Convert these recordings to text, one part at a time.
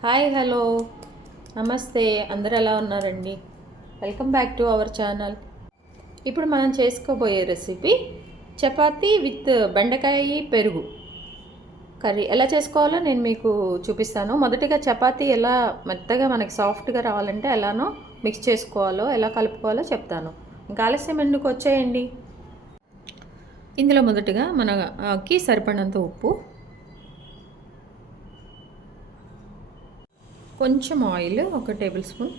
Hi hello. నమస్తే. అందరు ఎలా ఉన్నారండి? Welcome back to our channel. ఇప్పుడు మనం చేసుకోబోయే రెసిపీ చపాతీ విత్ బెండకాయ పెరుగు. కర్రీ ఎలా చేసుకోవాలో నేను మీకు చూపిస్తాను. మొదటిగా చపాతీ ఎలా మెత్తగా మనకి సాఫ్ట్గా రావాలంటే ఎలానో మిక్స్ చేసుకోవాలో ఎలా కలుపుకోవాలో చెప్తాను. ఇంకా ఆలస్యం ఎందుకు వచ్చేయండి? ఇందులో మొదటగా మనకి సరిపడినంత ఉప్పు కొంచెం ఆయిల్ ఒక టేబుల్ స్పూన్.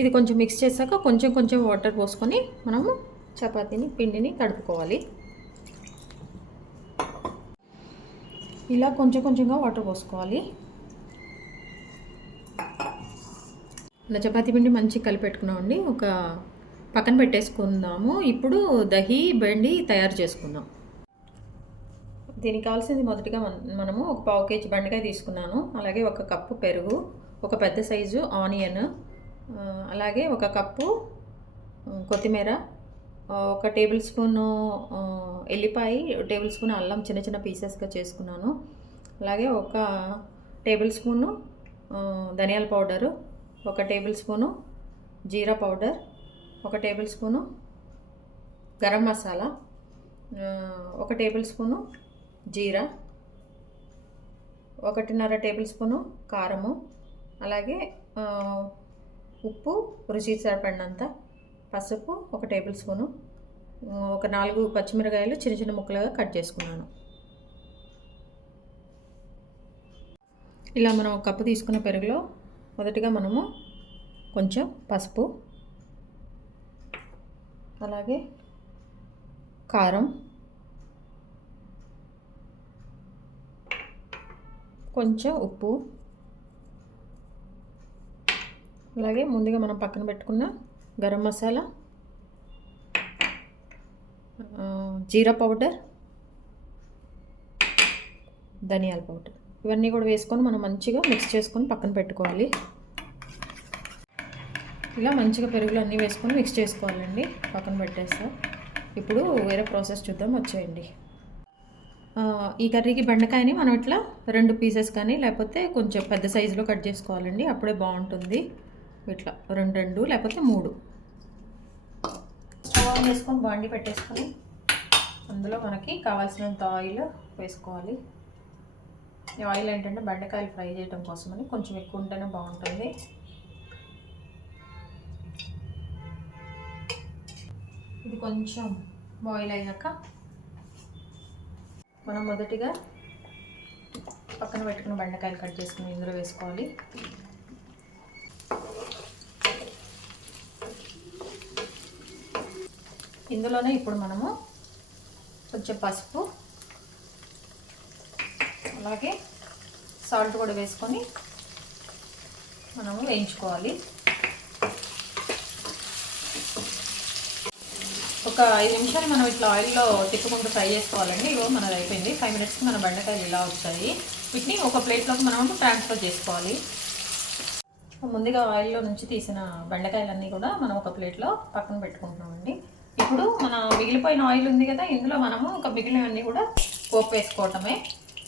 ఇది కొంచెం మిక్స్ చేశాక కొంచెం కొంచెం వాటర్ పోసుకొని మనము చపాతీని పిండిని తడుపుకోవాలి ఇలా కొంచెం కొంచెంగా వాటర్ పోసుకోవాలి. ఇలా చపాతీ పిండి మంచిగా కలిపెట్టుకున్నామండి. ఒక పక్కన పెట్టేసుకుందాము. ఇప్పుడు దహి బెండి తయారు చేసుకుందాం. దీనికి కావాల్సింది మొదటిగా మనము ఒక పావు కేజీ బెండకాయ తీసుకున్నాను. అలాగే ఒక కప్పు పెరుగు ఒక పెద్ద సైజు ఆనియన్ అలాగే ఒక కప్పు కొత్తిమీర ఒక టేబుల్ స్పూను ఎల్లిపాయ టేబుల్ స్పూన్ అల్లం చిన్న చిన్న పీసెస్గా చేసుకున్నాను. అలాగే ఒక టేబుల్ స్పూను ధనియాల పౌడరు ఒక టేబుల్ స్పూను జీరా పౌడర్ ఒక టేబుల్ స్పూను గరం మసాలా ఒక టేబుల్ స్పూను జీరా ఒకటిన్నర టేబుల్ స్పూను కారము అలాగే ఉప్పు రుచి సరిపడినంత పసుపు ఒక టేబుల్ స్పూను ఒక నాలుగు పచ్చిమిరకాయలు చిన్న చిన్న ముక్కలుగా కట్ చేసుకున్నాను. ఇలా మనం కప్పు తీసుకున్న పెరుగులో మొదటిగా మనము కొంచెం పసుపు అలాగే కారం. కొంచెం ఉప్పు. అలాగే ముందుగా మనం పక్కన పెట్టుకున్న గరం మసాలా. జీరా పౌడర్. ధనియాల పౌడర్. ఇవన్నీ కూడా వేసుకొని మనం మంచిగా మిక్స్ చేసుకొని పక్కన పెట్టుకోవాలి. ఇలా మంచిగా పెరుగులు అన్నీ వేసుకొని మిక్స్ చేసుకోవాలండి. పక్కన పెట్టేస్తా. ఇప్పుడు వేరే ప్రాసెస్ చూద్దాం వచ్చేయండి. ఈ కర్రీకి బెండకాయని మనం ఇట్లా రెండు పీసెస్ కానీ లేకపోతే కొంచెం పెద్ద సైజులో కట్ చేసుకోవాలండి. అప్పుడే బాగుంటుంది. ఇట్లా రెండు రెండు లేకపోతే మూడు. స్టవ్ ఆన్ చేసుకొని బాండి పెట్టేసుకొని అందులో మనకి కావాల్సినంత ఆయిల్ వేసుకోవాలి. ఈ ఆయిల్ ఏంటంటే బెండకాయలు ఫ్రై చేయడం కోసమని కొంచెం ఎక్కువ ఉంటేనే బాగుంటుంది. ఇది కొంచెం బాయిల్ అయ్యాక మనం మొదటిగా పక్కన పెట్టుకున్న బెండకాయలు కట్ చేసుకుని ఇందులో వేసుకోవాలి. ఇందులోనే ఇప్పుడు మనము కొంచెం పసుపు అలాగే సాల్ట్ కూడా వేసుకొని మనము వేయించుకోవాలి. ఒక ఐదు నిమిషాలు మనం ఇట్లా ఆయిల్లో తిప్పుకుంటూ ఫ్రై చేసుకోవాలండి. ఇవో మనది అయిపోయింది. ఫైవ్ మినిట్స్కి మన బెండకాయలు ఇలా వచ్చాయి. వీటిని ఒక ప్లేట్లోకి మనం ట్రాన్స్ఫర్ చేసుకోవాలి. ముందుగా ఆయిల్లో నుంచి తీసిన బెండకాయలన్నీ కూడా మనం ఒక ప్లేట్లో పక్కన పెట్టుకుంటున్నామండి. ఇప్పుడు మన మిగిలిపోయిన ఆయిల్ ఉంది కదా ఇందులో మనము ఒక మిగిలినవన్నీ కూడా పోపు వేసుకోవటమే.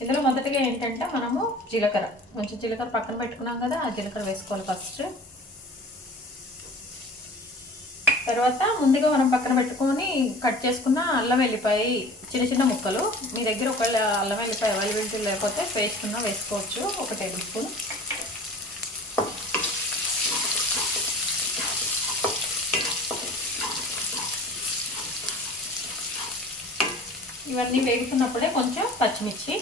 ఇందులో మొదటిగా ఏంటంటే మనము జీలకర్ర. కొంచెం జీలకర్ర పక్కన పెట్టుకున్నాం కదా ఆ జీలకర్ర వేసుకోవాలి ఫస్ట్ తర్వాత ముందుగా మనం పక్కన పెట్టుకొని కట్ చేసుకున్న అల్లం వెల్లిపాయ చిన్న చిన్న ముక్కలు. మీ దగ్గర ఒకవేళ అల్లం వెల్లిపాయ అవైలబిలిటీ లేకపోతే పేస్ట్ ఉన్న వేసుకోవచ్చు. ఒక టేబుల్ స్పూన్. ఇవన్నీ వేగుతున్నప్పుడే కొంచెం పచ్చిమిర్చి.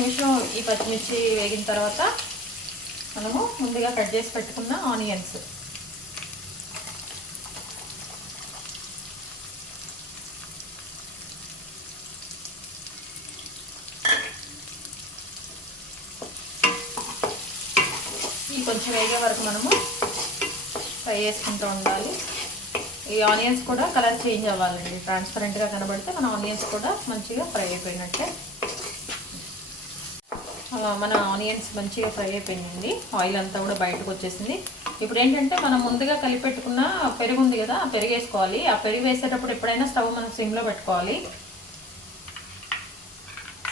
నిమిషం ఈ పచ్చిమిర్చి వేగిన తర్వాత మనము ముందుగా కట్ చేసి పెట్టుకున్న ఆనియన్స్. ఈ కొంచెం వేగే వరకు మనము ఫ్రై చేసుకుంటూ ఉండాలి. ఈ ఆనియన్స్ కూడా కలర్ చేంజ్ అవ్వాలండి. ట్రాన్స్పరెంట్గా కనబడితే మన ఆనియన్స్ కూడా మంచిగా ఫ్రై అయిపోయినట్టే. మన ఆనియన్స్ మంచిగా ఫ్రై అయిపోయింది ఆయిల్ అంతా కూడా బయటకు వచ్చేసింది. ఇప్పుడు ఏంటంటే మనం ముందుగా కలిపెట్టుకున్న పెరుగు ఉంది కదా ఆ పెరుగు వేసుకోవాలి. ఆ పెరుగు వేసేటప్పుడు ఎప్పుడైనా స్టవ్ మనం సిమ్లో పెట్టుకోవాలి.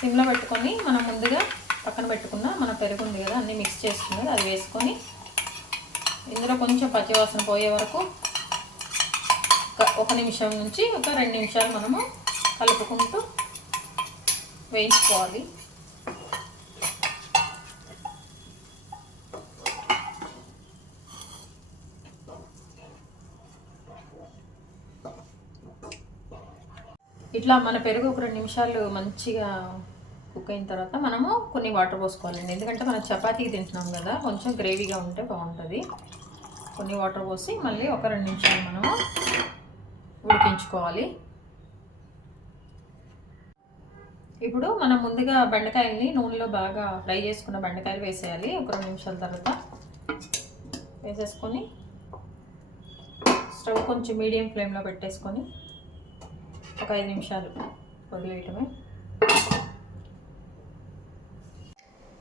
సిమ్లో పెట్టుకొని మనం ముందుగా పక్కన పెట్టుకున్న మన పెరుగు ఉంది కదా అన్నీ మిక్స్ చేసుకున్నది అది వేసుకొని ఇందులో కొంచెం పచ్చివాసన పోయే వరకు ఒక- ఒక నిమిషం నుంచి ఒక రెండు నిమిషాలు మనము కలుపుకుంటూ వేయించుకోవాలి. ఇట్లా మన పెరుగు ఒక రెండు నిమిషాలు మంచిగా కుక్ అయిన తర్వాత మనము కొన్ని వాటర్ పోసుకోవాలండి. ఎందుకంటే మనం చపాతీకి తింటున్నాం కదా కొంచెం గ్రేవీగా ఉంటే బాగుంటుంది. కొన్ని వాటర్ పోసి మళ్ళీ ఒక రెండు నిమిషాలు మనము ఉడికించుకోవాలి. ఇప్పుడు మనం ముందుగా బెండకాయల్ని నూనెలో బాగా ఫ్రై చేసుకున్న బెండకాయలు వేసేయాలి. ఒక రెండు నిమిషాల తర్వాత వేసేసుకొని స్టవ్ కొంచెం మీడియం ఫ్లేమ్లో పెట్టేసుకొని ఒక ఐదు నిమిషాలు వదిలేయటమే.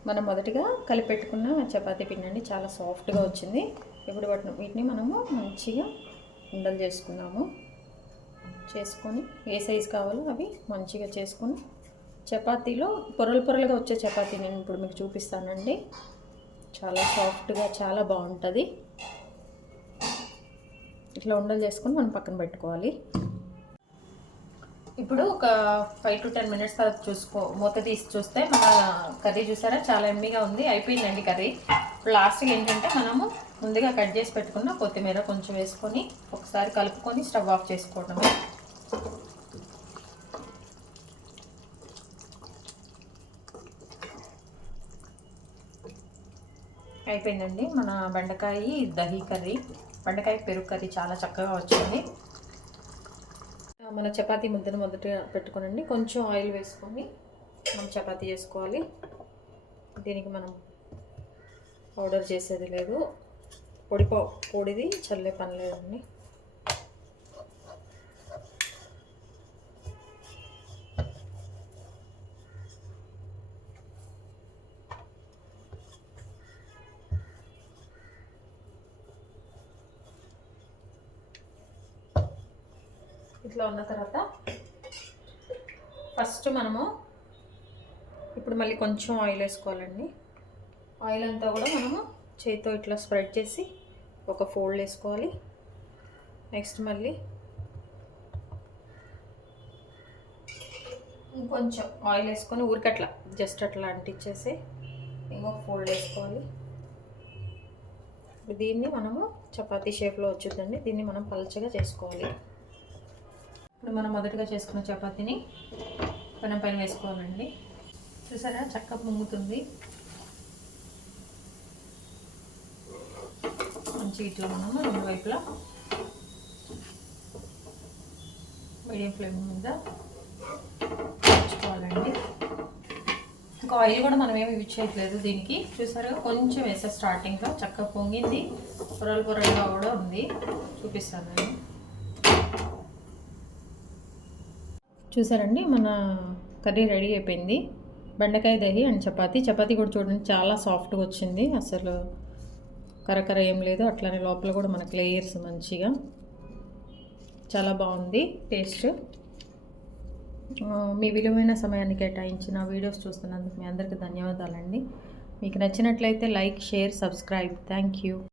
మనం మొదటిగా కలిపెట్టుకున్న చపాతీ పిండి అండి చాలా సాఫ్ట్గా వచ్చింది. ఇప్పుడు వాటిని వీటిని మనము మంచిగా ఉండలు చేసుకున్నాము చేసుకొని ఏ సైజు కావాలో అవి మంచిగా చేసుకొని చపాతీలో పొరలు పొరలుగా వచ్చే చపాతీ నేను ఇప్పుడు మీకు చూపిస్తానండి. చాలా సాఫ్ట్గా చాలా బాగుంటుంది. ఇట్లా ఉండలు చేసుకొని మనం పక్కన పెట్టుకోవాలి. ఇప్పుడు ఒక ఫైవ్ టు టెన్ మినిట్స్ తర్వాత చూసుకో మూత తీసి చూస్తే మన కర్రీ చూసారా? చాలా ఎమ్మిగా ఉంది అయిపోయిందండి కర్రీ. ఇప్పుడు లాస్ట్గా ఏంటంటే మనము ముందుగా కట్ చేసి పెట్టుకున్న కొత్తిమీర కొంచెం వేసుకొని ఒకసారి కలుపుకొని స్టవ్ ఆఫ్ చేసుకోవడమే. అయిపోయిందండి మన బెండకాయ దహీ కర్రీ. బెండకాయ పెరుగు కర్రీ చాలా చక్కగా వచ్చింది. మన చపాతీ ముద్దను మొదట పెట్టుకోనండి. కొంచెం ఆయిల్ వేసుకొని మనం చపాతీ చేసుకోవాలి. దీనికి మనం పౌడర్ చేసేది లేదు. పొడి పొడిది చల్లే పని లేదండి ఇట్లా ఉన్న తర్వాత ఫస్ట్ మనము ఇప్పుడు మళ్ళీ కొంచెం ఆయిల్ వేసుకోవాలండి. ఆయిల్ అంతా కూడా మనము చేతితో ఇట్లా స్ప్రెడ్ చేసి ఒక ఫోల్డ్ వేసుకోవాలి. నెక్స్ట్ మళ్ళీ ఇంకొంచెం ఆయిల్ వేసుకొని ఊరికట్లా జస్ట్ అట్లా అంటించేసి ఇంకొక ఫోల్డ్ వేసుకోవాలి. దీన్ని మనము చపాతీ షేప్లో వచ్చిందండి దీన్ని మనం పలచగా చేసుకోవాలి. ఇప్పుడు మనం మొదటగా చేసుకున్న చపాతీని పెనం పైన వేసుకోవాలండి. చూసారా? చక్క పొంగుతుంది. మంచి ఇట్లా మనము రెండు వైపులా మీడియం ఫ్లేమ్ మీద ఉంచుకోవాలండి. ఇంకా ఆయిల్ కూడా మనం ఏమి యూజ్ చేయట్లేదు దీనికి. చూసారా? కొంచెం వేసా స్టార్టింగ్లో చక్కగా పొంగింది. పొరలు పొరలుగా కూడా ఉంది. చూపిస్తాను. నేను చూసారండి మన కర్రీ రెడీ అయిపోయింది. బెండకాయ దహి అండ్ చపాతీ. చపాతీ కూడా చూడండి చాలా సాఫ్ట్గా వచ్చింది. అసలు కరకర ఏం లేదు. అట్లానే లోపల కూడా మనకు లేయర్స్ మంచిగా. చాలా బాగుంది టేస్ట్. మీ విలువైన సమయాన్ని కేటాయించిన వీడియోస్ చూస్తున్నందుకు మీ అందరికీ ధన్యవాదాలండి. మీకు నచ్చినట్లయితే like share subscribe. Thank you.